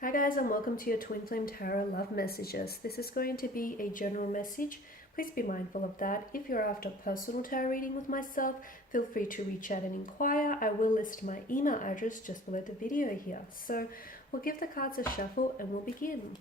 Hi guys, and welcome to your Twin Flame Tarot Love Messages. This is going to be a general message. Please be mindful of that. If you're after a personal tarot reading with myself, feel free to reach out and inquire. I will list my email address just below the video here. So we'll give the cards a shuffle and we'll begin.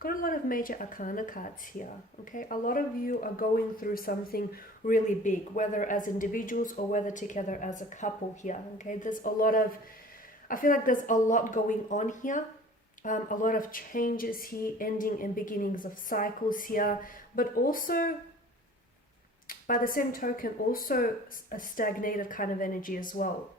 Got a lot of major arcana cards here. Okay, a lot of you are going through something really big, whether as individuals or whether together as a couple here. Okay, I feel like there's a lot going on here. A lot of changes here, ending and beginnings of cycles here, but also by the same token also a stagnated kind of energy as well.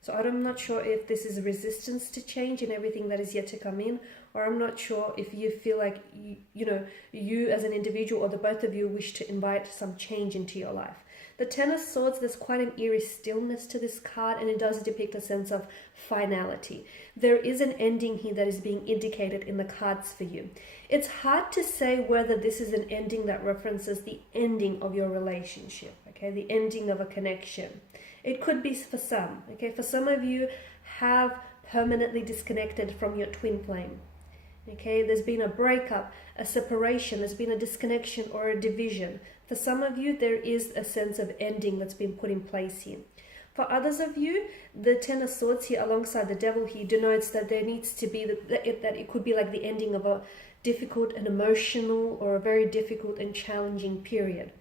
So I'm not sure if this is a resistance to change and everything that is yet to come in, or I'm not sure if you feel like, you as an individual or the both of you wish to invite some change into your life. The Ten of Swords, there's quite an eerie stillness to this card, and it does depict a sense of finality. There is an ending here that is being indicated in the cards for you. It's hard to say whether this is an ending that references the ending of your relationship, okay, the ending of a connection. It could be for some, okay? For some of you have permanently disconnected from your twin flame, okay? There's been a breakup, a separation, there's been a disconnection or a division. For some of you, there is a sense of ending that's been put in place here. For others of you, the Ten of Swords here alongside the Devil here denotes that there needs to be, that it could be like the ending of a difficult and emotional or a very difficult and challenging period,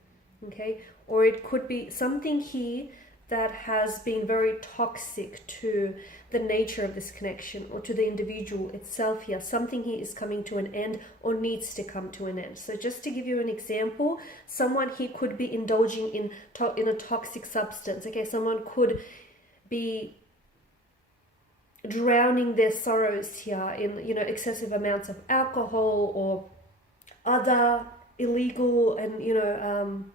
okay? Or it could be something here that has been very toxic to the nature of this connection or to the individual itself here. Something here is coming to an end or needs to come to an end. So just to give you an example, someone here could be indulging in a toxic substance. Okay, someone could be drowning their sorrows here in excessive amounts of alcohol or other illegal and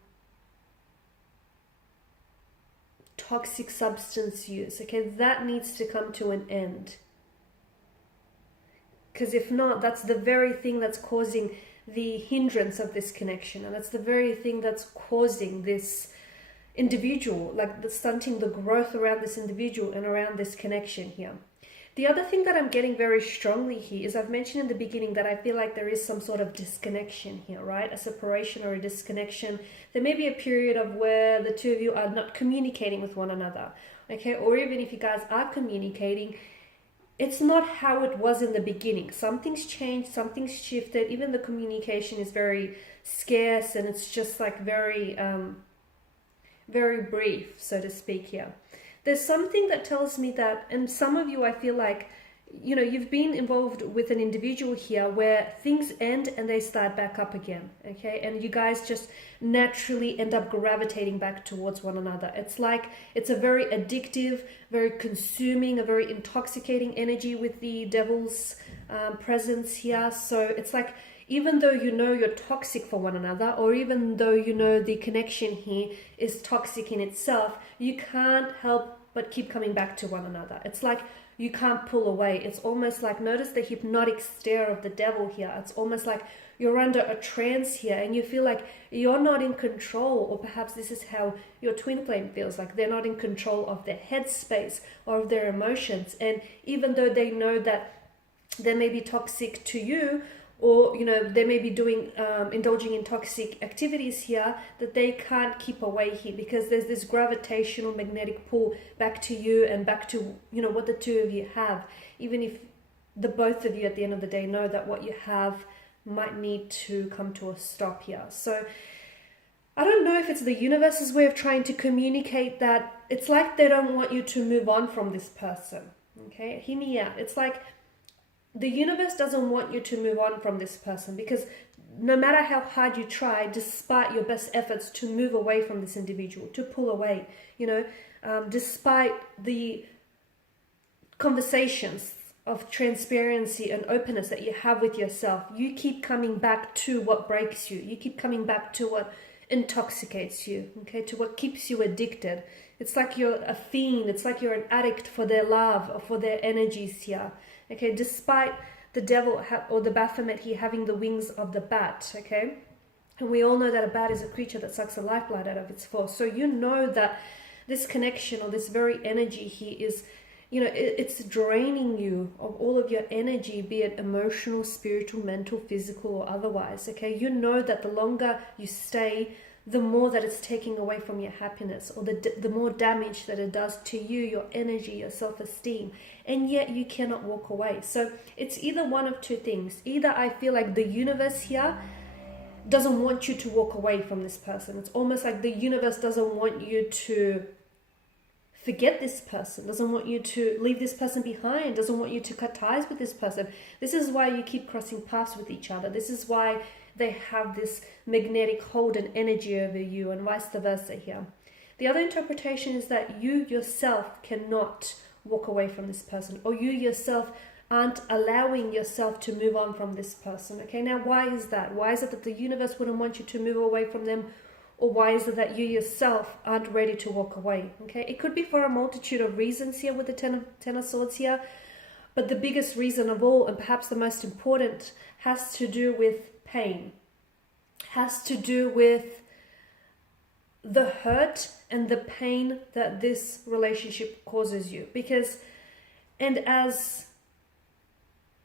toxic substance use. Okay, that needs to come to an end, because if not, that's the very thing that's causing the hindrance of this connection, and that's the very thing that's causing this individual, like the stunting the growth around this individual and around this connection here. The other thing that I'm getting very strongly here is, I've mentioned in the beginning that I feel like there is some sort of disconnection here, right? A separation or a disconnection. There may be a period of where the two of you are not communicating with one another, okay? Or even if you guys are communicating, it's not how it was in the beginning. Something's changed, something's shifted. Even the communication is very scarce, and it's just like very brief, so to speak here. There's something that tells me that, and some of you, I feel like, you've been involved with an individual here where things end and they start back up again, okay? And you guys just naturally end up gravitating back towards one another. It's like, it's a very addictive, very consuming, a very intoxicating energy with the Devil's presence here. So it's like, even though you're toxic for one another, or even though the connection here is toxic in itself, you can't help but keep coming back to one another. It's like you can't pull away. It's almost like, notice the hypnotic stare of the Devil here. It's almost like you're under a trance here, and you feel like you're not in control, or perhaps this is how your twin flame feels, like they're not in control of their headspace or of their emotions. And even though they know that they may be toxic to you, or they may be doing indulging in toxic activities here, that they can't keep away here, because there's this gravitational magnetic pull back to you and back to what the two of you have, even if the both of you at the end of the day know that what you have might need to come to a stop here. So I don't know if it's the universe's way of trying to communicate that it's like they don't want you to move on from this person. Okay, hear me out. It's like the universe doesn't want you to move on from this person, because no matter how hard you try, despite your best efforts to move away from this individual, to pull away, despite the conversations transparency and openness that you have with yourself, you keep coming back to what breaks you. You keep coming back to what intoxicates you, okay, to what keeps you addicted. It's like you're a fiend. It's like you're an addict for their love or for their energies here, okay, despite the devil or the Baphomet here having the wings of the bat, okay. And we all know that a bat is a creature that sucks the lifeblood out of its force. So you know that this connection or this very energy here is, you know, it's draining you of all of your energy, be it emotional, spiritual, mental, physical, or otherwise, okay? You know that the longer you stay, the more that it's taking away from your happiness, or the more damage that it does to you, your energy, your self-esteem, and yet you cannot walk away. So it's either one of two things. Either I feel like the universe here doesn't want you to walk away from this person. It's almost like the universe doesn't want you to forget this person, doesn't want you to leave this person behind, doesn't want you to cut ties with this person. This is why you keep crossing paths with each other. This is why they have this magnetic hold and energy over you, and vice versa here. The other interpretation is that you yourself cannot walk away from this person, or you yourself aren't allowing yourself to move on from this person. Okay, now why is that? Why is it that the universe wouldn't want you to move away from them? Or why is it that you yourself aren't ready to walk away? Okay, it could be for a multitude of reasons here with the Ten of Swords here. But the biggest reason of all, and perhaps the most important, has to do with pain. Has to do with the hurt and the pain that this relationship causes you. Because, and as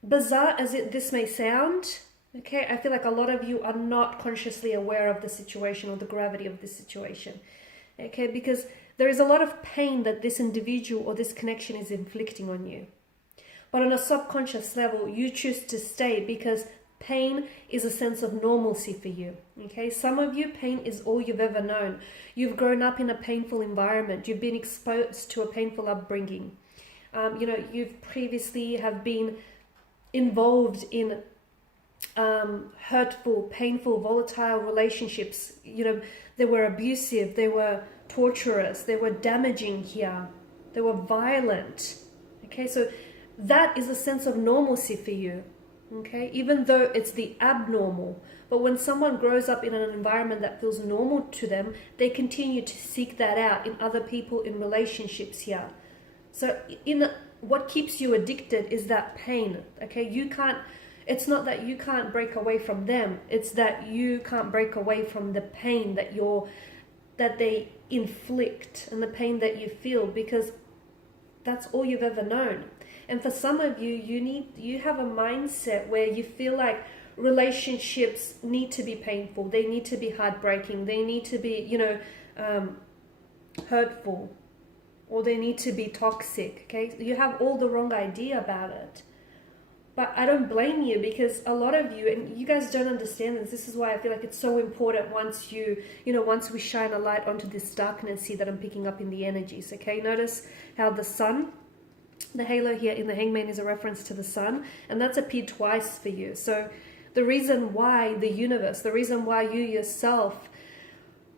bizarre as this may sound, okay, I feel like a lot of you are not consciously aware of the situation or the gravity of this situation. Okay, because there is a lot of pain that this individual or this connection is inflicting on you. But on a subconscious level, you choose to stay because pain is a sense of normalcy for you. Okay, some of you, pain is all you've ever known. You've grown up in a painful environment. You've been exposed to a painful upbringing. You know, you've previously have been involved in hurtful, painful, volatile relationships. You know, they were abusive, they were torturous, they were damaging here, they were violent. Okay, so that is a sense of normalcy for you. Okay, even though it's the abnormal. But when someone grows up in an environment that feels normal to them, they continue to seek that out in other people, in relationships here. So what keeps you addicted is that pain. Okay, you can't, it's not that you can't break away from them, it's that you can't break away from the pain that they inflict and the pain that you feel, because that's all you've ever known. And for some of you, you have a mindset where you feel like relationships need to be painful, they need to be heartbreaking, they need to be, you know, hurtful, or they need to be toxic. Okay, you have all the wrong idea about it. But I don't blame you, because a lot of you, and you guys don't understand this is why I feel like it's so important once once we shine a light onto this darkness here that I'm picking up in the energies. Okay, notice how the sun, the halo here in the Hangman is a reference to the sun, and that's appeared twice for you. So the reason why the universe, the reason why you yourself,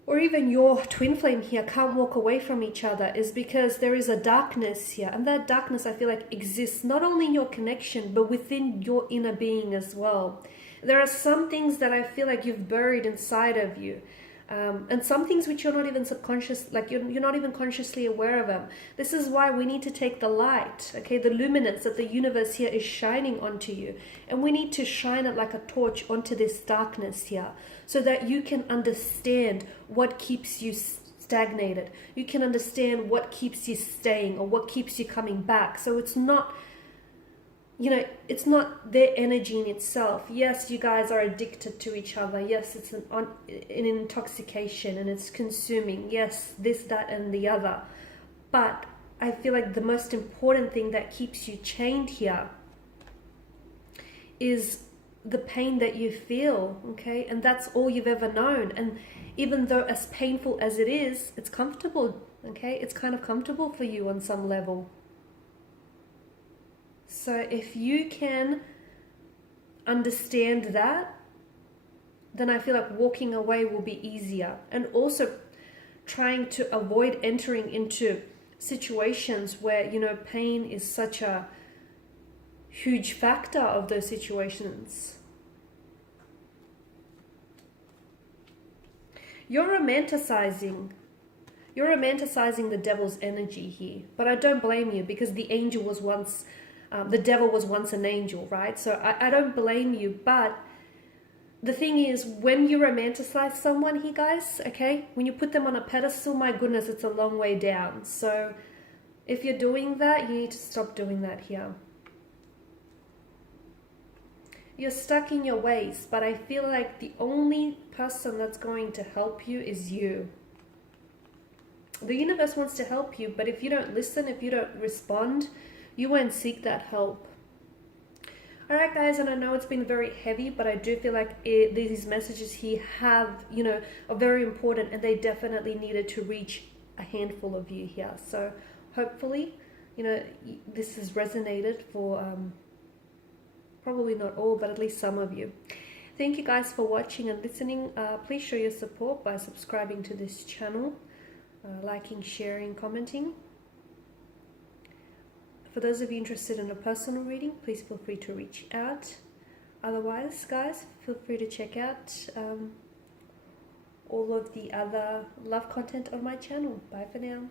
or even your twin flame here can't walk away from each other is because there is a darkness here. And that darkness, I feel like, exists not only in your connection, but within your inner being as well. There are some things that I feel like you've buried inside of you. And some things which you're not even subconscious, like you're not even consciously aware of them. This is why we need to take the light, okay, the luminance that the universe here is shining onto you. And we need to shine it like a torch onto this darkness here, so that you can understand what keeps you stagnated. You can understand what keeps you staying or what keeps you coming back. So it's not, it's not their energy in itself. Yes, you guys are addicted to each other. Yes, it's an intoxication and it's consuming. Yes, this, that, and the other. But I feel like the most important thing that keeps you chained here is the pain that you feel, okay? And that's all you've ever known. And even though as painful as it is, it's comfortable, okay? It's kind of comfortable for you on some level. So if you can understand that, then I feel like walking away will be easier. And also trying to avoid entering into situations where, pain is such a huge factor of those situations. You're romanticizing the devil's energy here, but I don't blame you, because the angel was once, the devil was once an angel, right? So I don't blame you, but the thing is, when you romanticize someone here, guys, okay, when you put them on a pedestal, my goodness, it's a long way down. So if you're doing that, you need to stop doing that here. You're stuck in your ways, but I feel like the only person that's going to help you is you. The universe wants to help you, but if you don't listen, if you don't respond, you won't seek that help. Alright guys, and I know it's been very heavy, but I do feel like these messages here have, you know, are very important, and they definitely needed to reach a handful of you here. So hopefully, you know, this has resonated for probably not all, but at least some of you. Thank you guys for watching and listening. Please show your support by subscribing to this channel, liking, sharing, commenting. For those of you interested in a personal reading, please feel free to reach out. Otherwise, guys, feel free to check out all of the other love content on my channel. Bye for now.